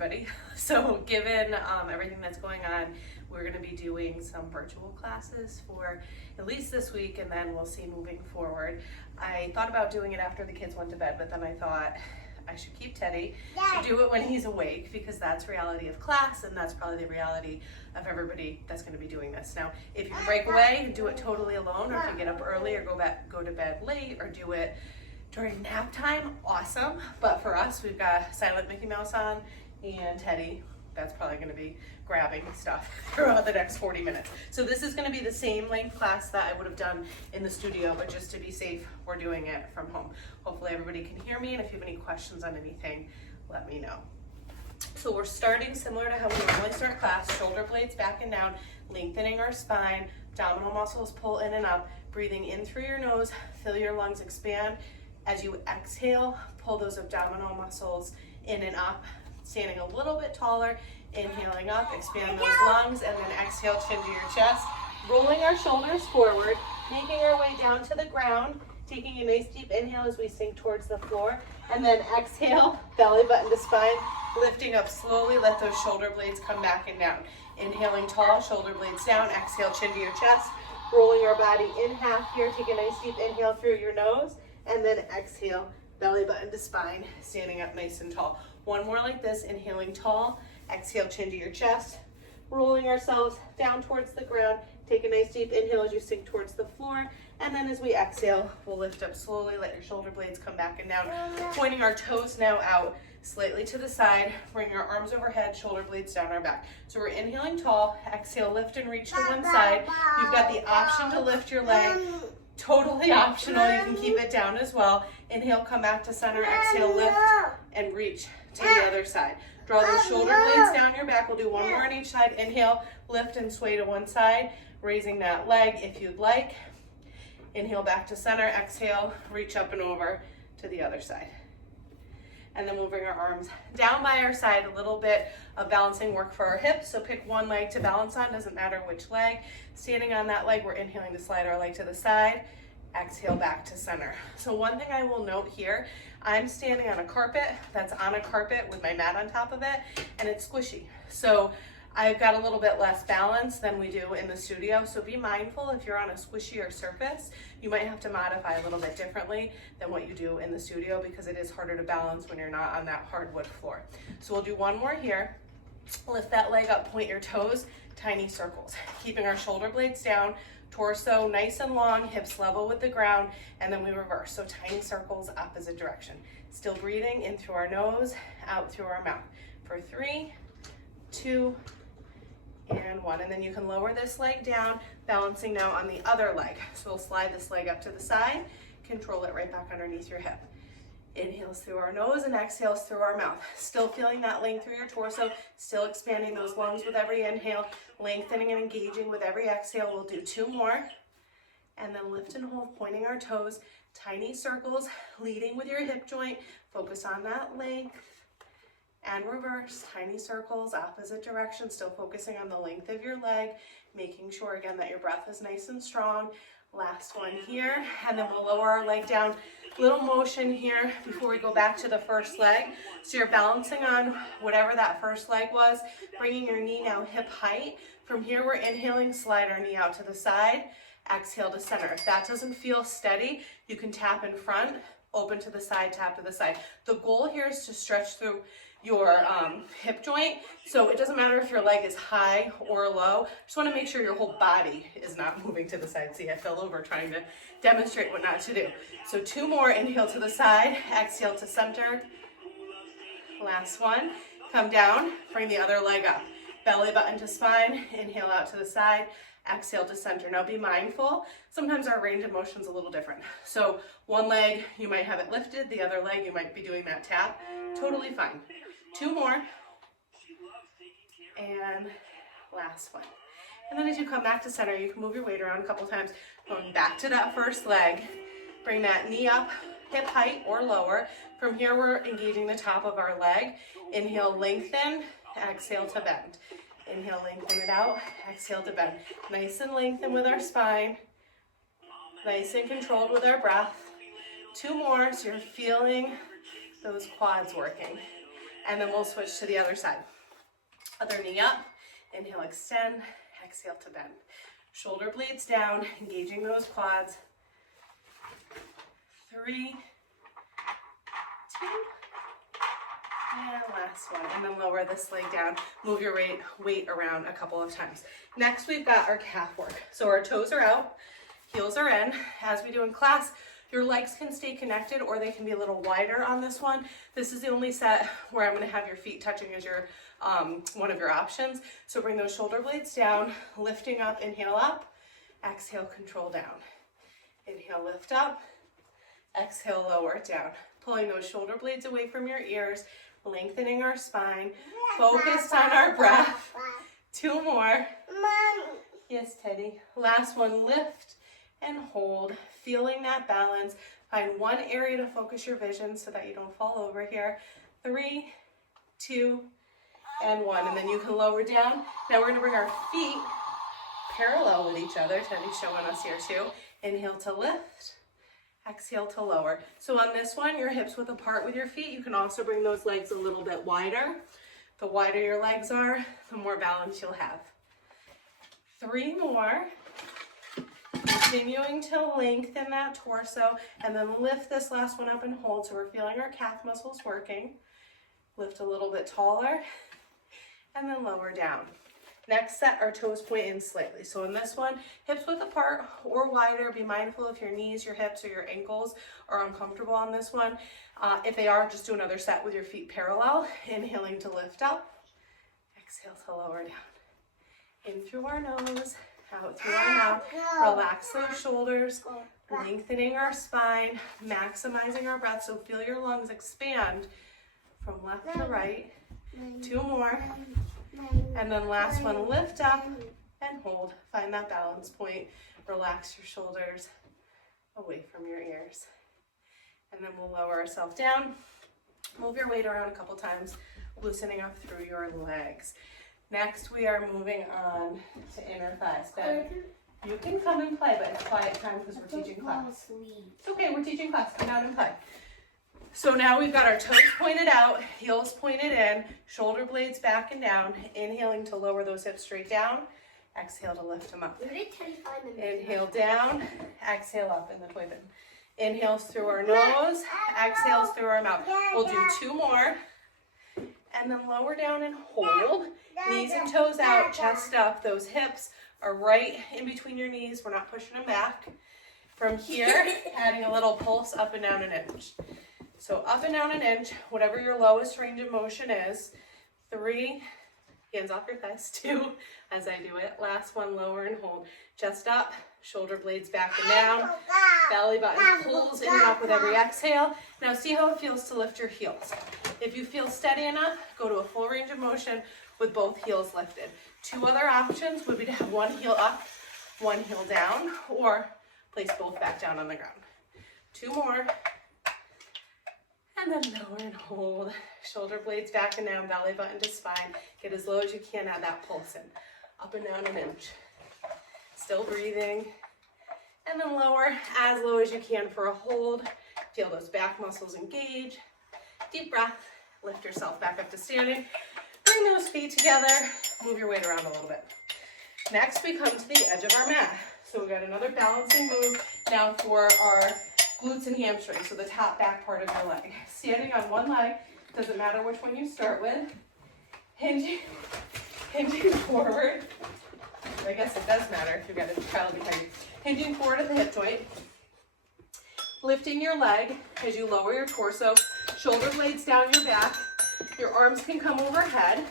Everybody. So given everything that's going on, we're going to be doing some virtual classes for at least this week, and then we'll see moving forward. I thought about doing it after the kids went to bed, but then I thought I should keep Teddy and do it when he's awake, because that's reality of class, and that's probably the reality of everybody that's going to be doing this. Now, if you break away and do it totally alone, or if you get up early or go to bed late, or do it during nap time, awesome. But for us, we've got Silent Mickey Mouse on, and Teddy, that's probably going to be grabbing stuff throughout the next 40 minutes. So this is going to be the same length class that I would have done in the studio, but just to be safe, we're doing it from home. Hopefully everybody can hear me, and if you have any questions on anything, let me know. So we're starting similar to how we normally start class, shoulder blades back and down, lengthening our spine, abdominal muscles pull in and up, breathing in through your nose, feel your lungs expand. As you exhale, pull those abdominal muscles in and up, standing a little bit taller, inhaling up, expand those lungs, and then exhale, chin to your chest, rolling our shoulders forward, making our way down to the ground, taking a nice deep inhale as we sink towards the floor, and then exhale, belly button to spine, lifting up slowly, let those shoulder blades come back and down. Inhaling tall, shoulder blades down, exhale, chin to your chest, rolling our body in half here, take a nice deep inhale through your nose, and then exhale, belly button to spine, standing up nice and tall. One more like this, inhaling tall, exhale, chin to your chest, rolling ourselves down towards the ground. Take a nice deep inhale as you sink towards the floor, and then as we exhale, we'll lift up slowly, let your shoulder blades come back and down, pointing our toes now out slightly to the side, bring our arms overhead, shoulder blades down our back. So we're inhaling tall, exhale, lift and reach to one side. You've got the option to lift your leg, totally optional, you can keep it down as well. Inhale, come back to center, exhale, lift and reach to the other side. Draw those shoulder blades down your back. We'll do one more on each side. Inhale, lift and sway to one side, raising that leg if you'd like. Inhale back to center, exhale, reach up and over to the other side. And then we'll bring our arms down by our side, a little bit of balancing work for our hips. So pick one leg to balance on, doesn't matter which leg. Standing on that leg, we're inhaling to slide our leg to the side. Exhale back to center. So one thing I will note here, I'm standing on a carpet that's on a carpet with my mat on top of it, and it's squishy. So I've got a little bit less balance than we do in the studio. So be mindful if you're on a squishier surface, you might have to modify a little bit differently than what you do in the studio, because it is harder to balance when you're not on that hardwood floor. So we'll do one more here. Lift that leg up, point your toes, tiny circles, keeping our shoulder blades down, torso nice and long, hips level with the ground, and then we reverse. So tiny circles, opposite direction. Still breathing in through our nose, out through our mouth. For 3, 2, and 1. And then you can lower this leg down, balancing now on the other leg. So we'll slide this leg up to the side, control it right back underneath your hip. Inhales through our nose and exhales through our mouth. Still feeling that length through your torso, still expanding those lungs with every inhale, lengthening and engaging with every exhale. We'll do 2 more. And then lift and hold, pointing our toes, tiny circles, leading with your hip joint. Focus on that length. And reverse, tiny circles, opposite direction, still focusing on the length of your leg, making sure again that your breath is nice and strong. Last one here, and then we'll lower our leg down. Little motion here before we go back to the first leg. So you're balancing on whatever that first leg was, bringing your knee now hip height. From here, we're inhaling, slide our knee out to the side, exhale to center. If that doesn't feel steady, you can tap in front, open to the side, tap to the side. The goal here is to stretch through your hip joint, so it doesn't matter if your leg is high or low. Just want to make sure your whole body is not moving to the side. See, I fell over trying to demonstrate what not to do. So 2 more, inhale to the side, exhale to center. Last one, come down, bring the other leg up. Belly button to spine, inhale out to the side, exhale to center. Now be mindful, sometimes our range of motion is a little different. So one leg, you might have it lifted, the other leg, you might be doing that tap. Totally fine. 2 more, and last one. And then as you come back to center, you can move your weight around a couple times, going back to that first leg. Bring that knee up, hip height or lower. From here, we're engaging the top of our leg. Inhale, lengthen, exhale to bend. Inhale, lengthen it out, exhale to bend. Nice and lengthen with our spine, nice and controlled with our breath. 2 more, so you're feeling those quads working. And then we'll switch to the other side. Other knee up, inhale, extend, exhale to bend. Shoulder blades down, engaging those quads. 3, 2, and last one. And then lower this leg down. Move your weight around a couple of times. Next, we've got our calf work. So our toes are out, heels are in. As we do in class, your legs can stay connected or they can be a little wider on this one. This is the only set where I'm going to have your feet touching as your one of your options. So bring those shoulder blades down, lifting up, inhale up, exhale, control down. Inhale, lift up, exhale, lower it down. Pulling those shoulder blades away from your ears, lengthening our spine, focused on our breath. 2 more. Yes, Teddy. Last one, lift and hold, feeling that balance. Find one area to focus your vision so that you don't fall over here. 3, 2, and 1. And then you can lower down. Now we're gonna bring our feet parallel with each other. Teddy's showing us here too. Inhale to lift, exhale to lower. So on this one, your hips width apart with your feet. You can also bring those legs a little bit wider. The wider your legs are, the more balance you'll have. 3 more. Continuing to lengthen that torso, and then lift this last one up and hold. So we're feeling our calf muscles working. Lift a little bit taller, and then lower down. Next set, our toes point in slightly. So in this one, hips width apart or wider. Be mindful if your knees, your hips, or your ankles are uncomfortable on this one. If they are, just do another set with your feet parallel. Inhaling to lift up, exhale to lower down. In through our nose, out through our mouth. Relax those shoulders, lengthening our spine, maximizing our breath. So feel your lungs expand from left to right. 2 more. And then last one, lift up and hold. Find that balance point. Relax your shoulders away from your ears. And then we'll lower ourselves down. Move your weight around a couple times, loosening up through your legs. Next, we are moving on to inner thighs. Ben, you can come and play, but it's quiet time because we're teaching class. It's okay, we're teaching class. Come down and play. So now we've got our toes pointed out, heels pointed in, shoulder blades back and down. Inhaling to lower those hips straight down. Exhale to lift them up. Inhale down, exhale up in the toy bin. Inhales through our nose, exhales through our mouth. We'll do 2 more. And then lower down and hold. Knees and toes out, chest up. Those hips are right in between your knees. We're not pushing them back. From here, adding a little pulse up and down an inch. So up and down an inch, whatever your lowest range of motion is. 3, hands off your thighs. 2, as I do it. Last one, lower and hold. Chest up, shoulder blades back and down. Belly button pulls in and up with every exhale. Now see how it feels to lift your heels. If you feel steady enough, go to a full range of motion with both heels lifted. 2 other options would be to have one heel up, one heel down, or place both back down on the ground. 2 more. And then lower and hold. Shoulder blades back and down, belly button to spine. Get as low as you can, add that pulse in. Up and down an inch. Still breathing. And then lower as low as you can for a hold. Feel those back muscles engage. Deep breath. Lift yourself back up to standing. Bring those feet together. Move your weight around a little bit. Next, we come to the edge of our mat. So we got another balancing move now for our glutes and hamstrings, so the top back part of your leg. Standing on one leg, doesn't matter which one you start with. Hinging forward. I guess it does matter if you've got a child behind you. Hinging forward at the hip joint. Lifting your leg as you lower your torso. Shoulder blades down your back. Your arms can come overhead.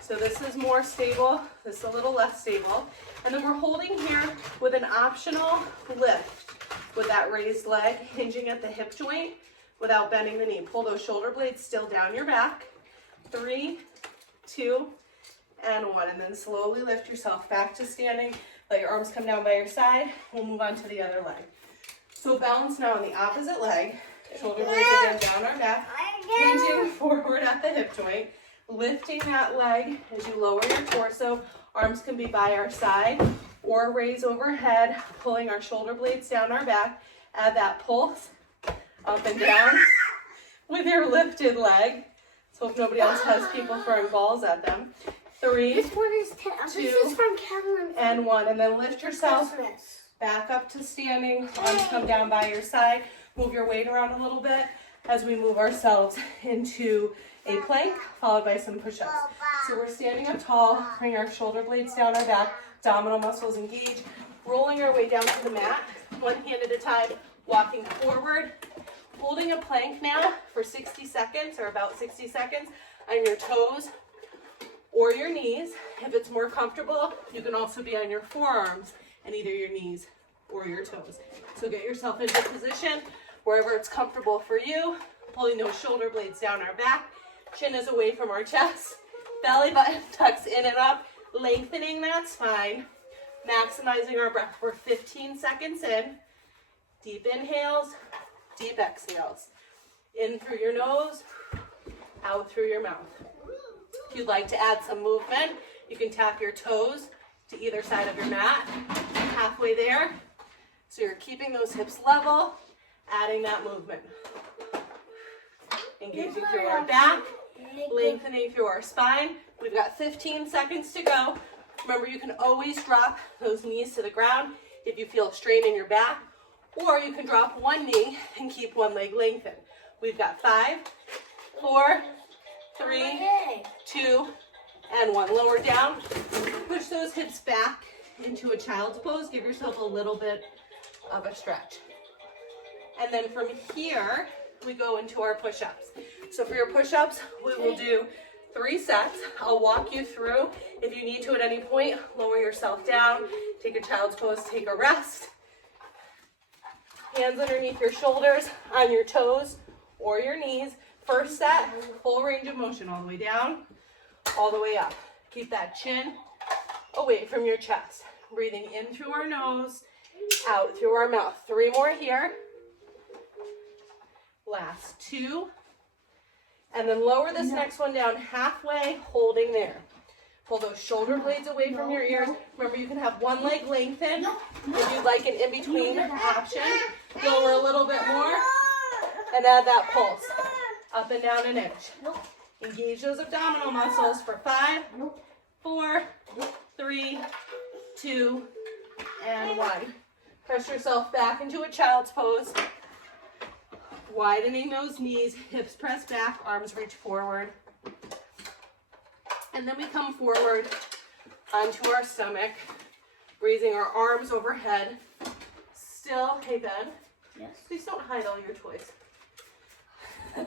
So this is more stable. This is a little less stable. And then we're holding here with an optional lift with that raised leg, hinging at the hip joint without bending the knee. Pull those shoulder blades still down your back. 3, 2, and 1. And then slowly lift yourself back to standing. Let your arms come down by your side. We'll move on to the other leg. So balance now on the opposite leg. Shoulder blades again down our back. Hinging forward at the hip joint. Lifting that leg as you lower your torso. Arms can be by our side or raise overhead, pulling our shoulder blades down our back. Add that pulse up and down with your lifted leg. So if nobody else has people throwing balls at them. 3, This one is 10. 2, This is from Kevin. and 1. And then lift yourself back up to standing. Arms come down by your side. Move your weight around a little bit as we move ourselves into a plank, followed by some push-ups. So we're standing up tall, bring our shoulder blades down our back, abdominal muscles engaged, rolling our way down to the mat, one hand at a time, walking forward, holding a plank now for 60 seconds or about 60 seconds on your toes or your knees. If it's more comfortable, you can also be on your forearms and either your knees or your toes. So get yourself into position wherever it's comfortable for you, pulling those shoulder blades down our back, chin is away from our chest, belly button tucks in and up, lengthening that spine, maximizing our breath. We're 15 seconds in, deep inhales, deep exhales. In through your nose, out through your mouth. If you'd like to add some movement, you can tap your toes to either side of your mat, halfway there. So you're keeping those hips level, adding that movement. Engaging through our back, lengthening through our spine. We've got 15 seconds to go. Remember, you can always drop those knees to the ground if you feel a strain in your back, or you can drop one knee and keep one leg lengthened. We've got 5, 4, 3, 2, and 1. Lower down. Push those hips back into a child's pose. Give yourself a little bit of a stretch. And then from here, we go into our push-ups. So for your push-ups, we will do 3 sets. I'll walk you through. If you need to at any point, lower yourself down, take a child's pose, take a rest. Hands underneath your shoulders, on your toes or your knees. First set, full range of motion, all the way down, all the way up. Keep that chin away from your chest. Breathing in through our nose, out through our mouth. 3 more here. Last 2. And then lower this next one down halfway, holding there. Pull those shoulder blades away from your ears. Remember, you can have one leg lengthened. If you'd like an in-between option, lower a little bit more and add that pulse. Up and down an inch. Engage those abdominal muscles for 5, 4, 3, 2, and 1. Press yourself back into a child's pose. Widening those knees, hips press back, arms reach forward. And then we come forward onto our stomach, raising our arms overhead. Still, hey Ben, Yes. Please don't hide all your toys.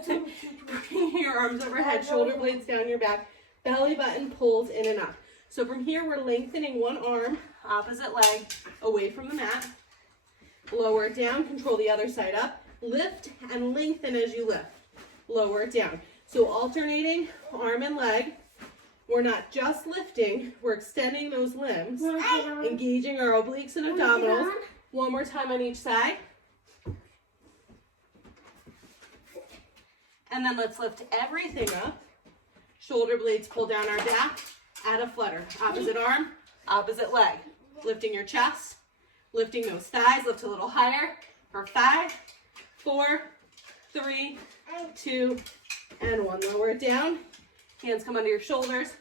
Bring your arms overhead, shoulder blades down your back, belly button pulls in and up. So from here, we're lengthening one arm, opposite leg, away from the mat. Lower it down, control the other side up. Lift and lengthen as you lift. Lower it down. So alternating arm and leg. We're not just lifting, we're extending those limbs, engaging our obliques and abdominals. One more time on each side. And then let's lift everything up. Shoulder blades pull down our back. Add a flutter. Opposite arm, opposite leg. Lifting your chest, lifting those thighs. Lift a little higher for 5, 4, 3, 2, and 1. Lower it down. Hands come under your shoulders.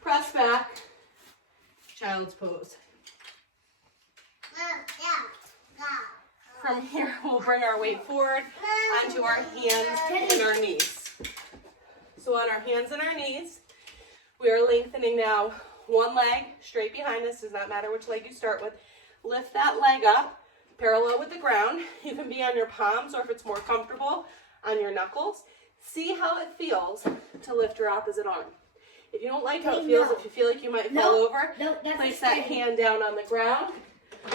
Press back. Child's pose. From here, we'll bring our weight forward onto our hands and our knees. So on our hands and our knees, we are lengthening now one leg straight behind us. Does not matter which leg you start with. Lift that leg up, parallel with the ground. You can be on your palms, or if it's more comfortable, on your knuckles. See how it feels to lift your opposite arm. If you don't like how it feels, if you feel like you might fall over, place that hand down on the ground.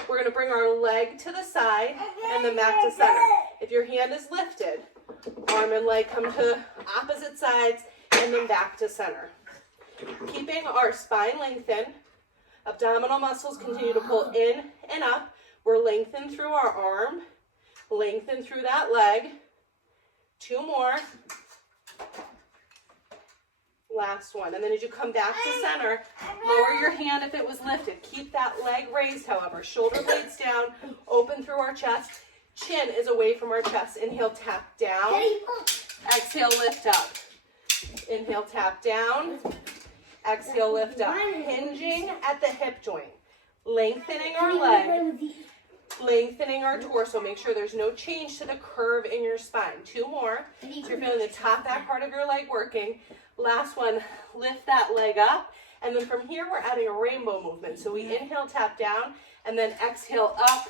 We're going to bring our leg to the side and then back to center. If your hand is lifted, arm and leg come to opposite sides and then back to center. Keeping our spine lengthened, abdominal muscles continue to pull in and up. We're lengthened through our arm, lengthened through that leg. 2 more. Last one. And then as you come back to center, lower your hand if it was lifted. Keep that leg raised, however. Shoulder blades down, open through our chest. Chin is away from our chest. Inhale, tap down. Exhale, lift up. Inhale, tap down. Exhale, lift up. Hinging at the hip joint. Lengthening our leg. Lengthening our torso. Make sure there's no change to the curve in your spine. 2 more. So you're feeling the top back part of your leg working. Last one, lift that leg up. And then from here, we're adding a rainbow movement. So we inhale, tap down, and then exhale up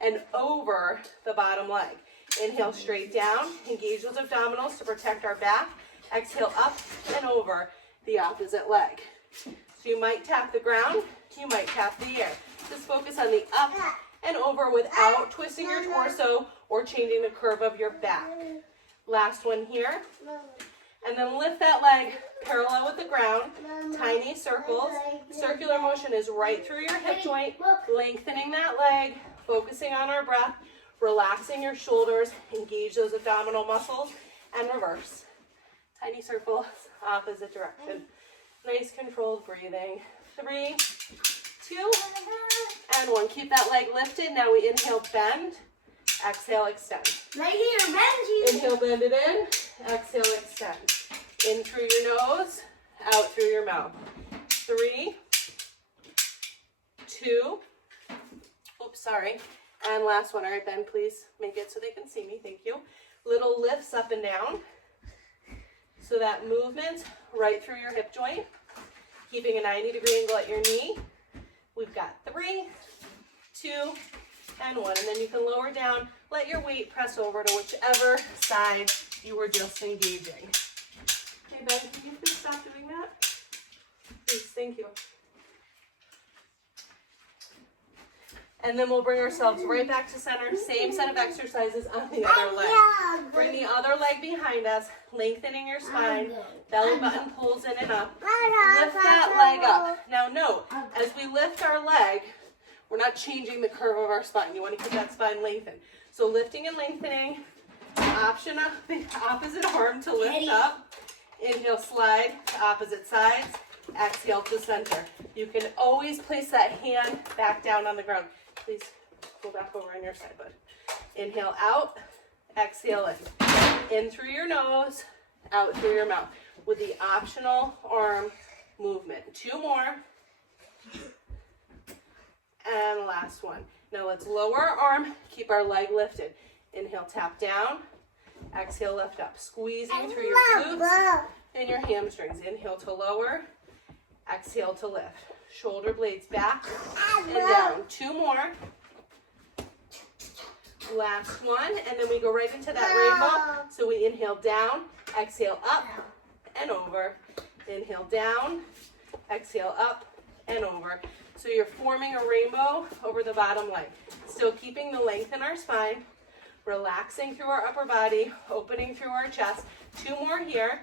and over the bottom leg. Inhale, straight down. Engage those abdominals to protect our back. Exhale, up and over the opposite leg. So you might tap the ground. You might tap the air. Just focus on the up and over without twisting your torso or changing the curve of your back. Last one here. And then lift that leg parallel with the ground. Tiny circles. Circular motion is right through your hip joint. Lengthening that leg. Focusing on our breath. Relaxing your shoulders. Engage those abdominal muscles. And reverse. Tiny circles, opposite direction. Nice controlled breathing. 3, 2, and 1. Keep that leg lifted. Now we inhale, bend. Exhale, extend. Right here, Benji. Inhale, bend it in. Exhale, extend. In through your nose, out through your mouth. 3, 2, oops, sorry. And last one. All right, Ben, please make it so they can see me. Thank you. Little lifts up and down. So that movement right through your hip joint, keeping a 90-degree angle at your knee. We've got 3, 2, and 1. And then you can lower down, let your weight press over to whichever side you were just engaging. Hey, Ben, can you please stop doing that? Please, thank you. And then we'll bring ourselves right back to center. Same set of exercises on the other leg. Bring the other leg behind us, lengthening your spine. Belly button pulls in and up. Lift that leg up. Now note, as we lift our leg, we're not changing the curve of our spine. You want to keep that spine lengthened. So lifting and lengthening. Option of the opposite arm to lift up. Inhale, slide to opposite sides. Exhale to center. You can always place that hand back down on the ground. Please go back over on your side, bud. Inhale out, exhale in through your nose, out through your mouth with the optional arm movement. 2 more. And last one. Now let's lower our arm, keep our leg lifted. Inhale, tap down, exhale, lift up. Squeezing through your glutes and your hamstrings. Inhale to lower, exhale to lift. Shoulder blades back and down. 2 more. Last one. And then we go right into that rainbow. So we inhale down, exhale up and over. Inhale down, exhale up and over. So you're forming a rainbow over the bottom leg. Still keeping the length in our spine. Relaxing through our upper body. Opening through our chest. 2 more here.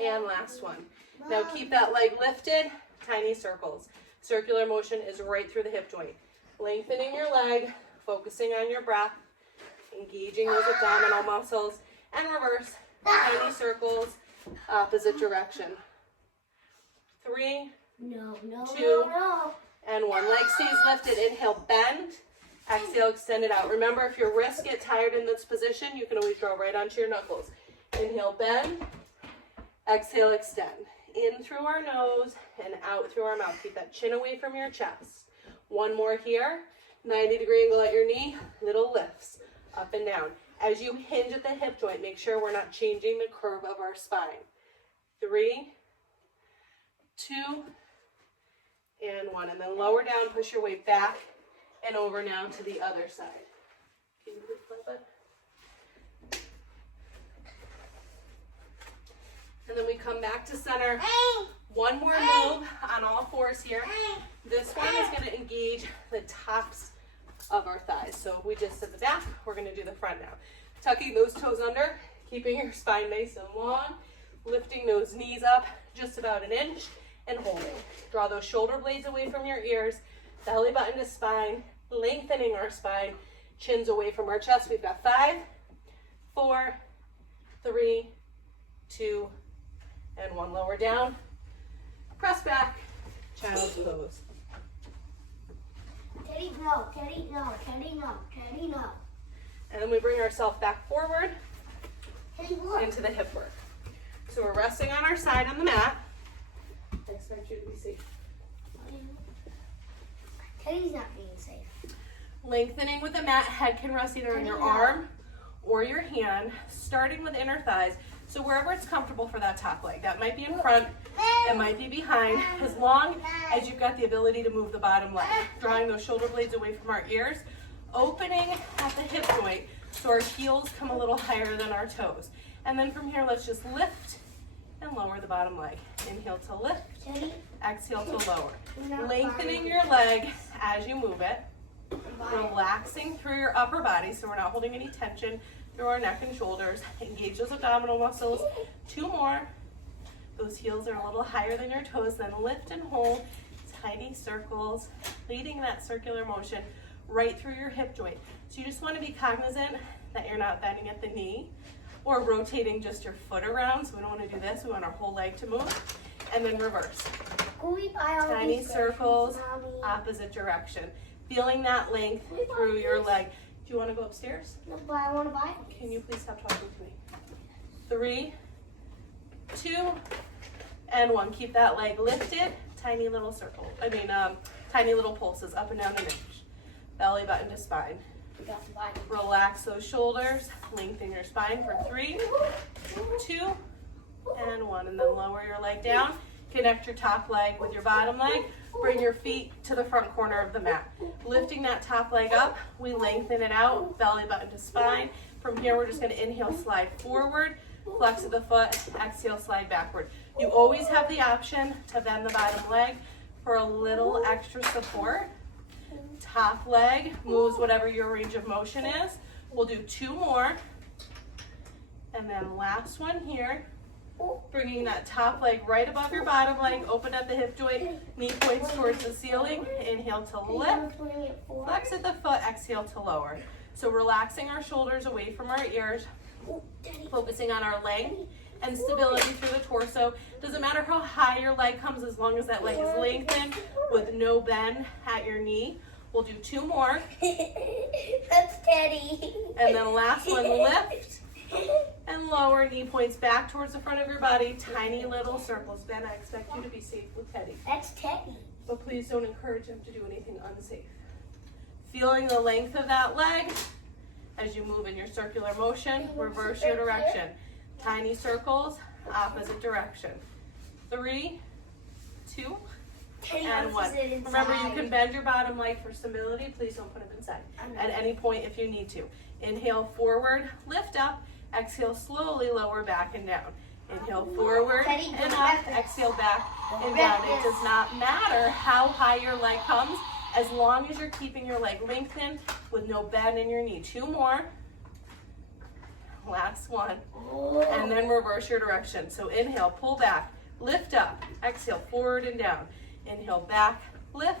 And last one. Now keep that leg lifted, tiny circles. Circular motion is right through the hip joint. Lengthening your leg, focusing on your breath, engaging those abdominal muscles, and reverse, tiny circles, opposite direction. 3, 2, and 1. Leg stays lifted. Inhale, bend. Exhale, extend it out. Remember, if your wrists get tired in this position, you can always draw right onto your knuckles. Inhale, bend. Exhale, extend. In through our nose and out through our mouth. Keep that chin away from your chest. 1 more here. 90-degree angle at your knee. Little lifts up and down. As you hinge at the hip joint, make sure we're not changing the curve of our spine. 3, 2, and 1. And then lower down, push your weight back and over now to the other side. Can you please flip it? And then we come back to center. 1 more move on all 4s here. This one is going to engage the tops of our thighs. So we just did the back. We're going to do the front now. Tucking those toes under, keeping your spine nice and long. Lifting those knees up just about 1 inch and holding. Draw those shoulder blades away from your ears. Belly button to spine. Lengthening our spine. Chins away from our chest. We've got 5, 4, 3, 2, and 1. Lower down, press back, child's pose. Teddy, no, Teddy, no, Teddy, no, Teddy, no. And then we bring ourselves back forward, Teddy, look. into the hip work. So we're resting on our side on the mat. I expect you to be safe. Teddy's not being safe. Lengthening with the mat, head can rest either on your arm or your hand, starting with inner thighs. So wherever it's comfortable for that top leg. That might be in front, it might be behind, as long as you've got the ability to move the bottom leg. Drawing those shoulder blades away from our ears, opening at the hip joint so our heels come a little higher than our toes. And then from here, let's just lift and lower the bottom leg. Inhale to lift, exhale to lower. Lengthening your leg as you move it. Relaxing through your upper body so we're not holding any tension through our neck and shoulders. Engage those abdominal muscles. 2 more. Those heels are a little higher than your toes. Then lift and hold. Tiny circles, leading that circular motion right through your hip joint. So you just want to be cognizant that you're not bending at the knee or rotating just your foot around. So we don't want to do this. We want our whole leg to move. And then reverse. Tiny circles, opposite direction. Feeling that length through your leg. Do you want to go upstairs? No, but I want to buy it. Can you please stop talking to me? 3, 2, and 1. Keep that leg lifted. Tiny little circle. Tiny little pulses up and down an inch. Belly button to spine. Relax those shoulders. Lengthen your spine for 3, 2, and 1. And then lower your leg down. Connect your top leg with your bottom leg. Bring your feet to the front corner of the mat. Lifting that top leg up, we lengthen it out, belly button to spine. From here, we're just going to inhale, slide forward, flex of the foot, exhale, slide backward. You always have the option to bend the bottom leg for a little extra support. Top leg moves whatever your range of motion is. We'll do 2 more. And then last one here. Bringing that top leg right above your bottom leg, open at the hip joint, knee points towards the ceiling. Inhale to lift, flex at the foot, exhale to lower. So relaxing our shoulders away from our ears, focusing on our length and stability through the torso. Doesn't matter how high your leg comes as long as that leg is lengthened with no bend at your knee. We'll do 2 more. That's Teddy. And then last one, lift. And lower, knee points back towards the front of your body, tiny little circles. Ben, I expect you to be safe with Teddy. That's Teddy. But please don't encourage him to do anything unsafe. Feeling the length of that leg as you move in your circular motion, reverse your direction. Tiny circles, opposite direction. 3, 2, and 1. Remember, you can bend your bottom leg for stability. Please don't put it inside at any point if you need to. Inhale forward, lift up. Exhale, slowly lower back and down. Inhale forward and up. Exhale back and down. It does not matter how high your leg comes as long as you're keeping your leg lengthened with no bend in your knee. 2 more. Last one. And then reverse your direction. So inhale, pull back, lift up. Exhale, forward and down. Inhale, back, lift.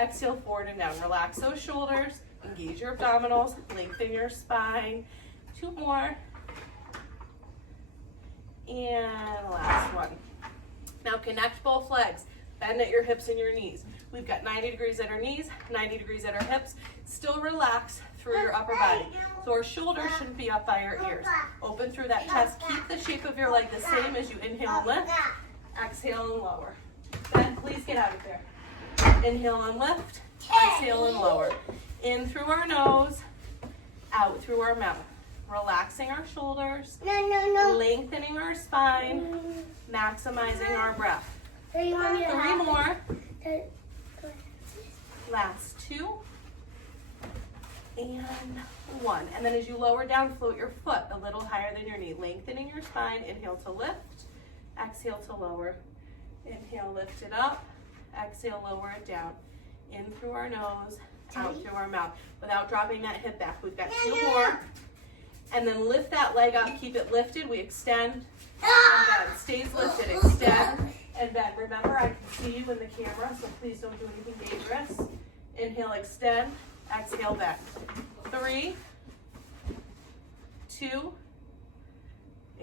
Exhale, forward and down. Relax those shoulders. Engage your abdominals. Lengthen your spine. 2 more. And last one. Now connect both legs. Bend at your hips and your knees. We've got 90 degrees at our knees, 90 degrees at our hips. Still relax through your upper body. So our shoulders shouldn't be up by your ears. Open through that chest. Keep the shape of your leg the same as you inhale and lift. Exhale and lower. Ben, please get out of there. Inhale and lift. Exhale and lower. In through our nose, out through our mouth. Relaxing our shoulders, lengthening our spine, maximizing our breath. 3 more. Last 2. And 1. And then as you lower down, float your foot a little higher than your knee. Lengthening your spine. Inhale to lift. Exhale to lower. Inhale, lift it up. Exhale, lower it down. In through our nose, out through our mouth. Without dropping that hip back. We've got 2 more. And then lift that leg up, keep it lifted. We extend and bend. Stays lifted, extend and bend. Remember, I can see you in the camera, so please don't do anything dangerous. Inhale, extend, exhale, bend. 3, 2,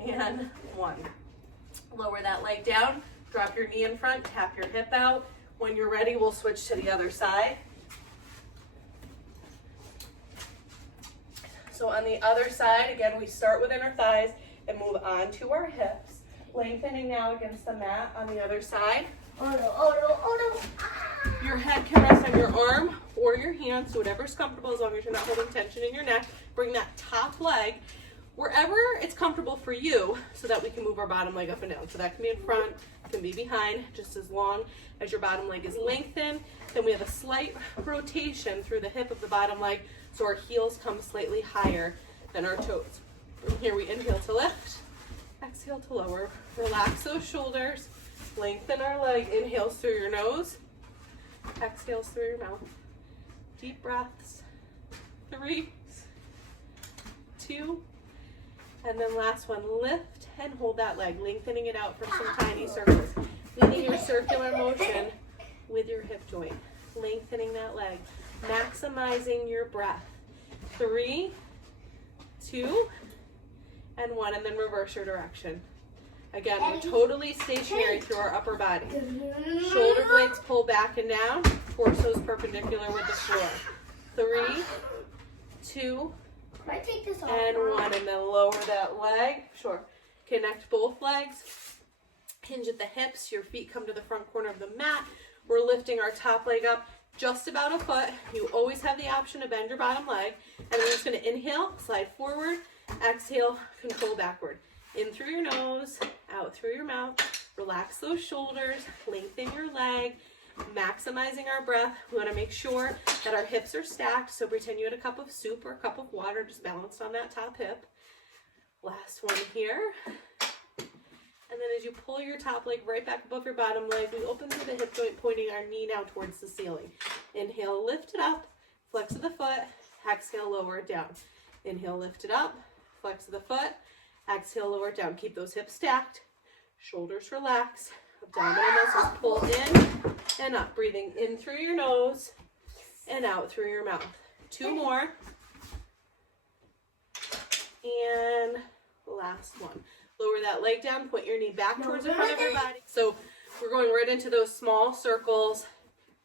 and 1. Lower that leg down, drop your knee in front, tap your hip out. When you're ready, we'll switch to the other side. So on the other side, again, we start with inner thighs. and move onto our hips. Lengthening now against the mat on the other side. Oh no, oh no, oh no. Ah. Your head can rest on your arm or your hands, so whatever's comfortable as long as you're not holding tension in your neck. Bring that top leg wherever it's comfortable for you so that we can move our bottom leg up and down. So that can be in front, can be behind, just as long as your bottom leg is lengthened. Then we have a slight rotation through the hip of the bottom leg so our heels come slightly higher than our toes. From here we inhale to lift, exhale to lower. Relax those shoulders, lengthen our leg. Inhales through your nose, exhales through your mouth. Deep breaths. 3, 2, and then last one, lift and hold that leg, lengthening it out for some tiny circles. Leading your circular motion with your hip joint, lengthening that leg, maximizing your breath. 3, 2, and 1, and then reverse your direction. Again, we're totally stationary through our upper body. Shoulder blades pull back and down, torso's perpendicular with the floor. 3, 2, Can I take this off? and 1, and then lower that leg. Sure. Connect both legs. Hinge at the hips. Your feet come to the front corner of the mat. We're lifting our top leg up just about a foot. You always have the option to bend your bottom leg. And we're just going to inhale, slide forward, exhale, control backward. In through your nose, out through your mouth. Relax those shoulders, lengthen your leg, maximizing our breath. We want to make sure that our hips are stacked. So pretend you had a cup of soup or a cup of water just balanced on that top hip. Last one here. And then as you pull your top leg right back above your bottom leg, we open through the hip joint, pointing our knee now towards the ceiling. Inhale, lift it up, flex of the foot, exhale, lower it down. Inhale, lift it up, flex of the foot, exhale, lower it down. Keep those hips stacked, shoulders relax, abdominal muscles pull in and up. Breathing in through your nose and out through your mouth. 2 more. And last one. Lower that leg down, point your knee back towards the front of your body. So we're going right into those small circles,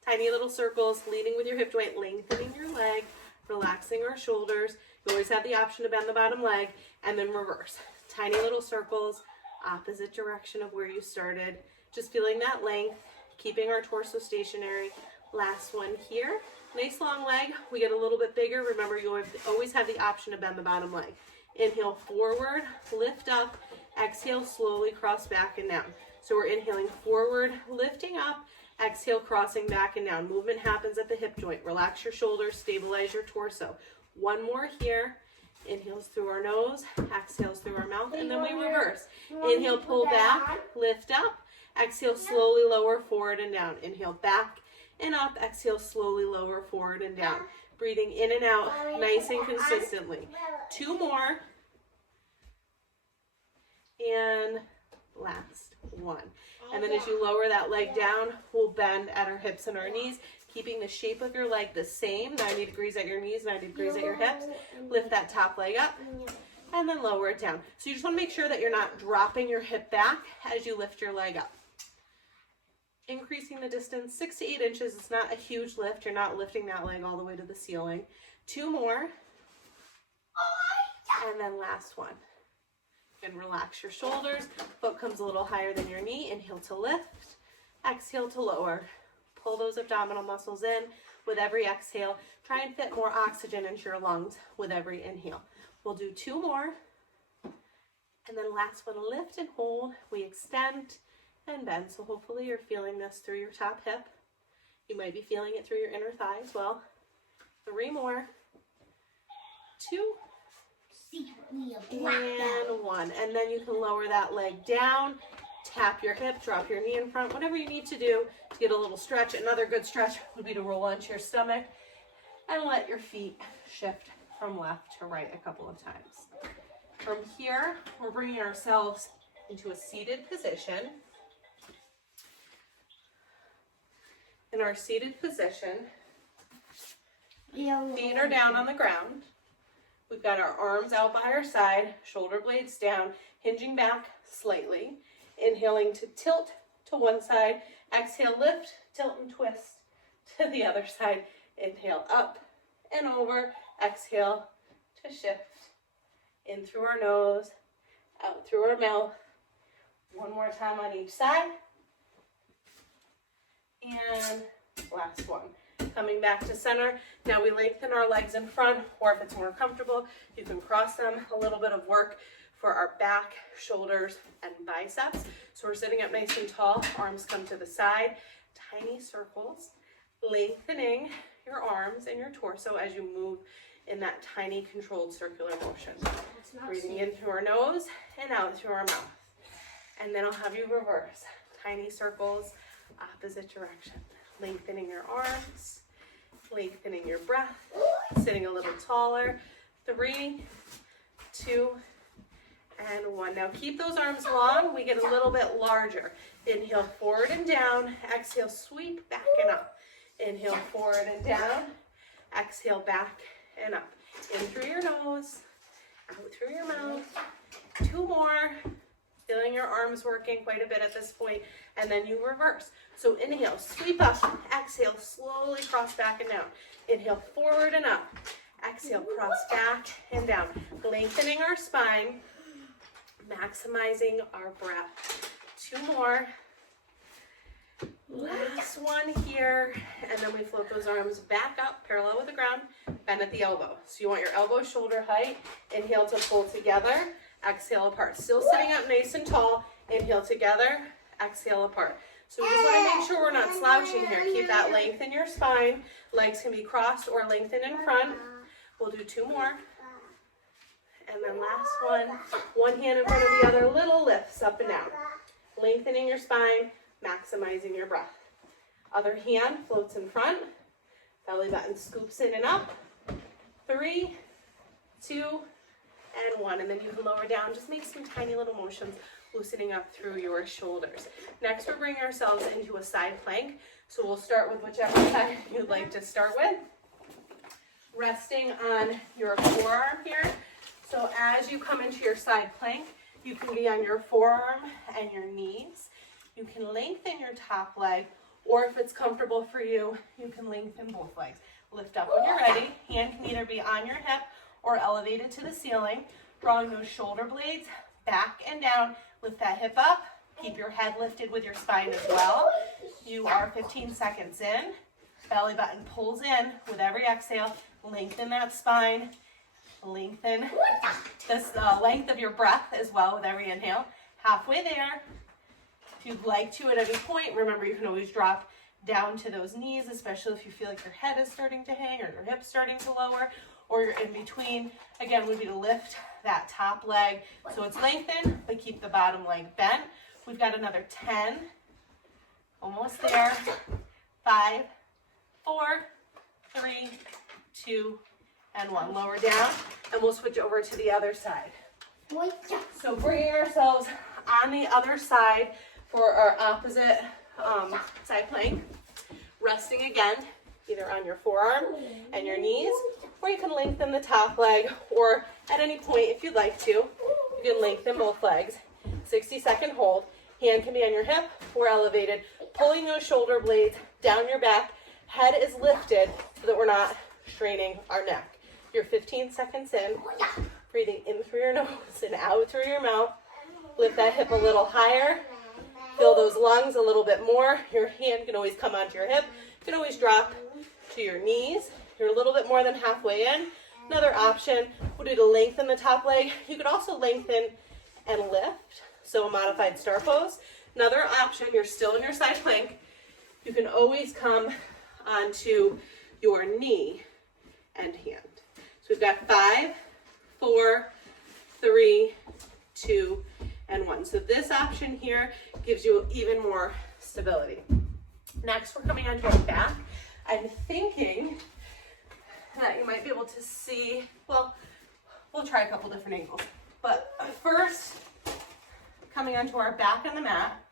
tiny little circles, leading with your hip joint, lengthening your leg, relaxing our shoulders. You always have the option to bend the bottom leg, and then reverse. Tiny little circles, opposite direction of where you started. Just feeling that length, keeping our torso stationary. Last one here. Nice long leg. We get a little bit bigger. Remember, you always have the option to bend the bottom leg. Inhale forward, lift up, exhale, slowly cross back and down. So we're inhaling forward, lifting up, exhale, crossing back and down. Movement happens at the hip joint. Relax your shoulders, stabilize your torso. One more here. Inhales through our nose, exhales through our mouth, and then we reverse. Inhale, pull back, lift up, exhale, slowly lower, forward and down. Inhale, back and up, exhale, slowly lower, forward and down. Breathing in and out, nice and consistently. 2 more. And last one. And then as you lower that leg down, we'll bend at our hips and our knees, keeping the shape of your leg the same, 90 degrees at your knees, 90 degrees at your hips. Lift that top leg up and then lower it down. So you just want to make sure that you're not dropping your hip back as you lift your leg up. Increasing the distance 6 to 8 inches. It's not a huge lift. You're not lifting that leg all the way to the ceiling. 2 more. And then last one. And relax your shoulders. Foot comes a little higher than your knee. Inhale to lift. Exhale to lower. Pull those abdominal muscles in with every exhale. Try and fit more oxygen into your lungs with every inhale. We'll do 2 more. And then last one, lift and hold. We extend and bend. So hopefully you're feeling this through your top hip. You might be feeling it through your inner thigh as well. 3 more. 2. And 1. And then you can lower that leg down, tap your hip, drop your knee in front, whatever you need to do to get a little stretch. Another good stretch would be to roll onto your stomach and let your feet shift from left to right a couple of times. From here, we're bringing ourselves into a seated position. In our seated position, feet are down on the ground. We've got our arms out by our side, shoulder blades down, hinging back slightly. Inhaling to tilt to one side. Exhale, lift, tilt and twist to the other side. Inhale up and over. Exhale to shift. In through our nose, out through our mouth. One more time on each side. And last one. Coming back to center. Now we lengthen our legs in front, or if it's more comfortable, you can cross them. A little bit of work for our back, shoulders, and biceps. So we're sitting up nice and tall, arms come to the side, tiny circles, lengthening your arms and your torso as you move in that tiny controlled circular motion. Breathing in through our nose and out through our mouth. And then I'll have you reverse. Tiny circles, opposite direction. Lengthening your arms, lengthening your breath, sitting a little taller. 3, 2, and 1. Now keep those arms long. We get a little bit larger. Inhale, forward and down. Exhale, sweep back and up. Inhale, forward and down. Exhale, back and up. In through your nose, out through your mouth. 2 more. Feeling your arms working quite a bit at this point, and then you reverse. So inhale, sweep up. Exhale, slowly cross back and down. Inhale, forward and up. Exhale, cross back and down. Lengthening our spine, maximizing our breath. 2 more. Last one here, and then we float those arms back up, parallel with the ground, bend at the elbow. So you want your elbow shoulder height. Inhale to pull together. Exhale apart. Still sitting up nice and tall. Inhale together. Exhale apart. So we just want to make sure we're not slouching here. Keep that length in your spine. Legs can be crossed or lengthened in front. We'll do 2 more. And then last one. One hand in front of the other. Little lifts up and down. Lengthening your spine. Maximizing your breath. Other hand floats in front. Belly button scoops in and up. 3, 2, and 1, and then you can lower down. Just make some tiny little motions, loosening up through your shoulders. Next, we're bringing ourselves into a side plank. So we'll start with whichever side you'd like to start with. Resting on your forearm here. So as you come into your side plank, you can be on your forearm and your knees. You can lengthen your top leg, or if it's comfortable for you, you can lengthen both legs. Lift up when you're ready. Hand can either be on your hip or elevated to the ceiling, drawing those shoulder blades back and down. Lift that hip up. Keep your head lifted with your spine as well. You are 15 seconds in. Belly button pulls in with every exhale. Lengthen that spine. Lengthen this length of your breath as well with every inhale. Halfway there. If you'd like to at any point, remember you can always drop down to those knees, especially if you feel like your head is starting to hang or your hips starting to lower, or you're in between. Again, would be to lift that top leg so it's lengthened, but keep the bottom leg bent. We've got another 10, almost there. 5, 4, 3, 2, and 1. Lower down, and we'll switch over to the other side. So bringing ourselves on the other side for our opposite side plank. Resting again, either on your forearm and your knees, or you can lengthen the top leg, or at any point, if you'd like to, you can lengthen both legs. 60-second hold. Hand can be on your hip or elevated, pulling those shoulder blades down your back. Head is lifted so that we're not straining our neck. You're 15 seconds in. Breathing in through your nose and out through your mouth. Lift that hip a little higher. Fill those lungs a little bit more. Your hand can always come onto your hip. You can always drop to your knees. You're a little bit more than halfway in. Another option would be to lengthen the top leg. You could also lengthen and lift, so a modified star pose. Another option, you're still in your side plank. You can always come onto your knee and hand. So we've got 5, 4, 3, 2, and 1. So this option here gives you even more stability. Next, we're coming onto our back. I'm thinking that you might be able to see, well, we'll try a couple different angles. But first, coming onto our back on the mat,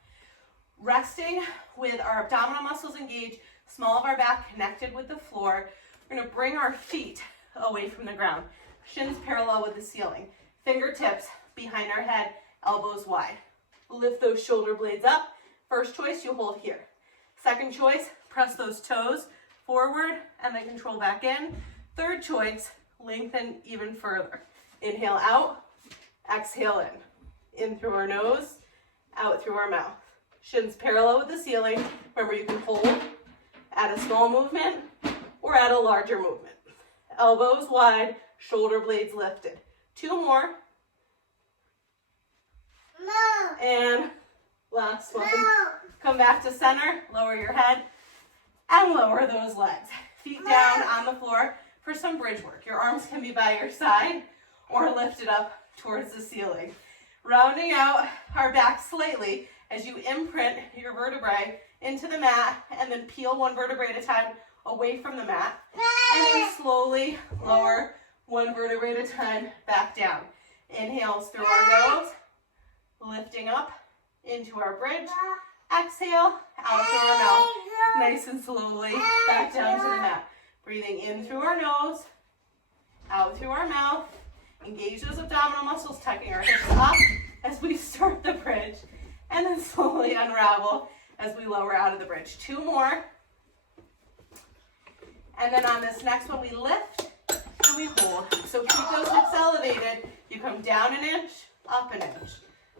resting with our abdominal muscles engaged, small of our back connected with the floor. We're gonna bring our feet away from the ground. Shins parallel with the ceiling. Fingertips behind our head, elbows wide. Lift those shoulder blades up. First choice, you hold here. Second choice, press those toes forward and then control back in. Third choice, lengthen even further. Inhale out, exhale in. In through our nose, out through our mouth. Shins parallel with the ceiling. Remember, you can hold at a small movement or at a larger movement. Elbows wide, shoulder blades lifted. 2 more. No. And last one. No. Come back to center, lower your head, and lower those legs. Feet down on the floor for some bridge work. Your arms can be by your side or lifted up towards the ceiling. Rounding out our back slightly as you imprint your vertebrae into the mat and then peel one vertebrae at a time away from the mat. And then slowly lower one vertebrae at a time back down. Inhales through our nose, lifting up into our bridge. Exhale, out through our mouth, nice and slowly back down to the mat. Breathing in through our nose, out through our mouth. Engage those abdominal muscles, tucking our hips up as we start the bridge, and then slowly unravel as we lower out of the bridge. 2 more. And then on this next one, we lift and we hold. So keep those hips elevated. You come down an inch, up an inch.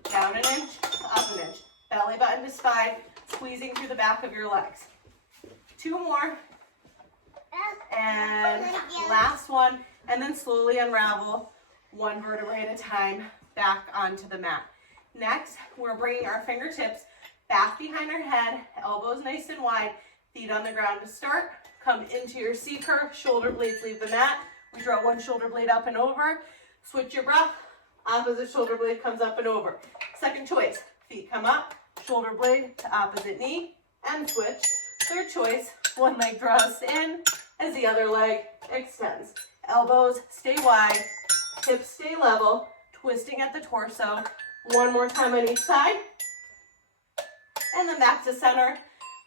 Down an inch, up an inch. Belly button to spine, squeezing through the back of your legs. 2 more. And last one. And then slowly unravel one vertebrae at a time back onto the mat. Next, we're bringing our fingertips back behind our head, elbows nice and wide, feet on the ground to start. Come into your C curve, shoulder blades leave the mat. We draw one shoulder blade up and over. Switch your breath, opposite shoulder blade comes up and over. Second choice, feet come up, shoulder blade to opposite knee, and switch. Third choice, one leg draws in as the other leg extends. Elbows stay wide, hips stay level, twisting at the torso. One more time on each side. And then back to center.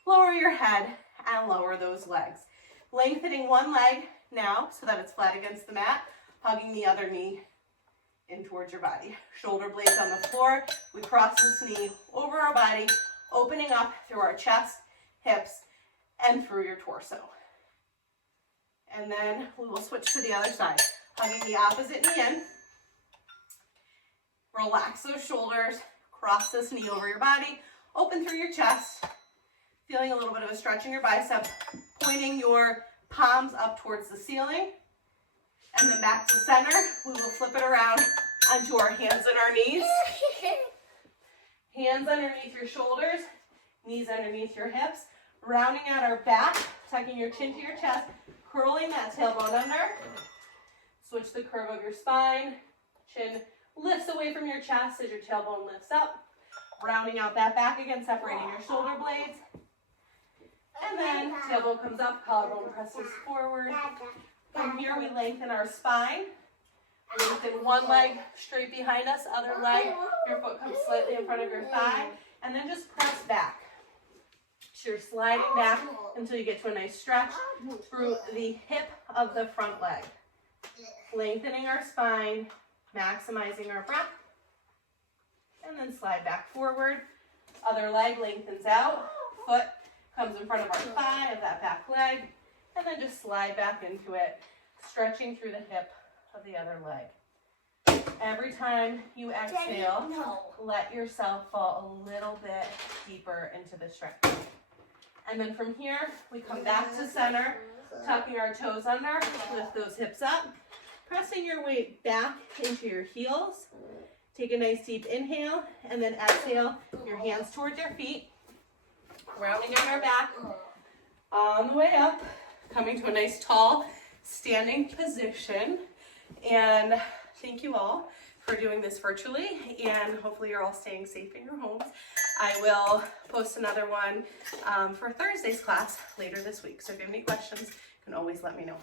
Lower your head and lower those legs. Lengthening one leg now so that it's flat against the mat, hugging the other knee in towards your body. Shoulder blades on the floor. We cross this knee over our body, opening up through our chest, hips, and through your torso. And then we will switch to the other side. Hugging the opposite knee in. Relax those shoulders. Cross this knee over your body. Open through your chest. Feeling a little bit of a stretch in your biceps. Pointing your palms up towards the ceiling. And then back to center. We will flip it around onto our hands and our knees. Hands underneath your shoulders. Knees underneath your hips. Rounding out our back. Tucking your chin to your chest. Curling that tailbone under. Switch the curve of your spine. Chin lifts away from your chest as your tailbone lifts up. Rounding out that back again, separating your shoulder blades. And then tailbone comes up, collarbone presses forward. From here we lengthen our spine. Lengthen one leg straight behind us, other leg, your foot comes slightly in front of your thigh. And then just press back. So you're sliding back until you get to a nice stretch through the hip of the front leg. Lengthening our spine, maximizing our breath, and then slide back forward. Other leg lengthens out, foot comes in front of our thigh of that back leg, and then just slide back into it, stretching through the hip of the other leg. Every time you exhale, let yourself fall a little bit deeper into the stretch. And then from here, we come back to center, tucking our toes under, lift those hips up, pressing your weight back into your heels. Take a nice deep inhale, and then exhale your hands towards your feet, rounding out our back, on the way up, coming to a nice tall standing position. And thank you all for doing this virtually, and hopefully you're all staying safe in your homes. I will post another one for Thursday's class later this week. So if you have any questions, you can always let me know.